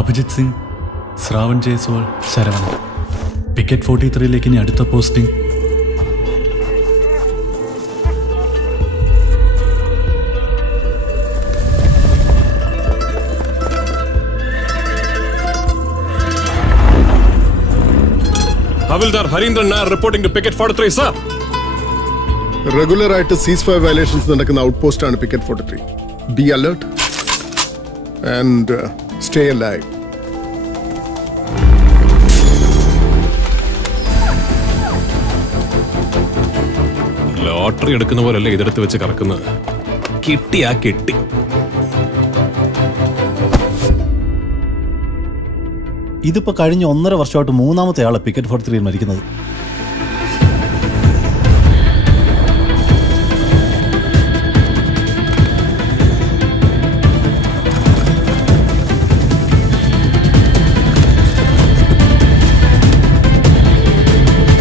Abhijit Singh, Shravan Jaiswal, Saravana. Picket 43ലേക്ക് ഇനി അടുത്ത posting Havildar Harindran Nair reporting to Picket 43, sir. Regular ആയിട്ട് സീസ്-ഫയർ violations നടക്കുന്ന ഔട്ട് പോസ്റ്റ് ആണ് picket 43. B alert and stay alive. Lottery എടുക്കുന്ന പോലല്ലേ ഇതെടുത്ത് വെച്ച് കറക്കുന്നത്. കിട്ടിയാ കിട്ടി. ഇതിപ്പോ കഴിഞ്ഞ 1.5 വർഷമായിട്ട് 3ാമത്തെ ആളെ പിക്കറ്റ് 43 മരിക്കുന്നത്.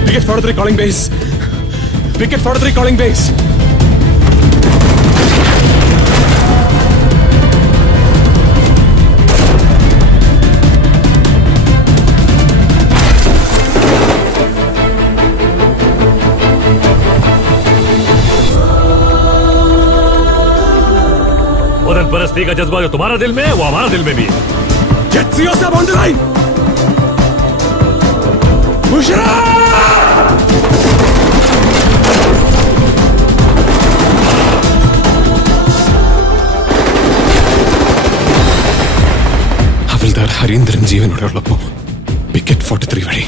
Picket 43 calling base. Picket 43 calling base. वतन परस्ती का जज्बा जो तुम्हारा दिल में है वो हमारा दिल में भी है. Get Siosab on the line. Musharraf! Havildar Harindran ജീവനോടെയുള്ളപ്പോ പിക്കറ്റ് 43 വഴി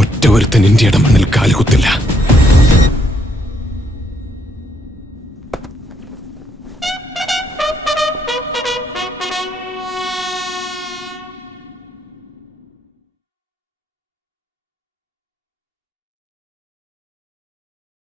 ഒറ്റ ഒരുത്തൻ ഇന്ത്യയുടെ മണ്ണിൽ കാലുകുത്തില്ല.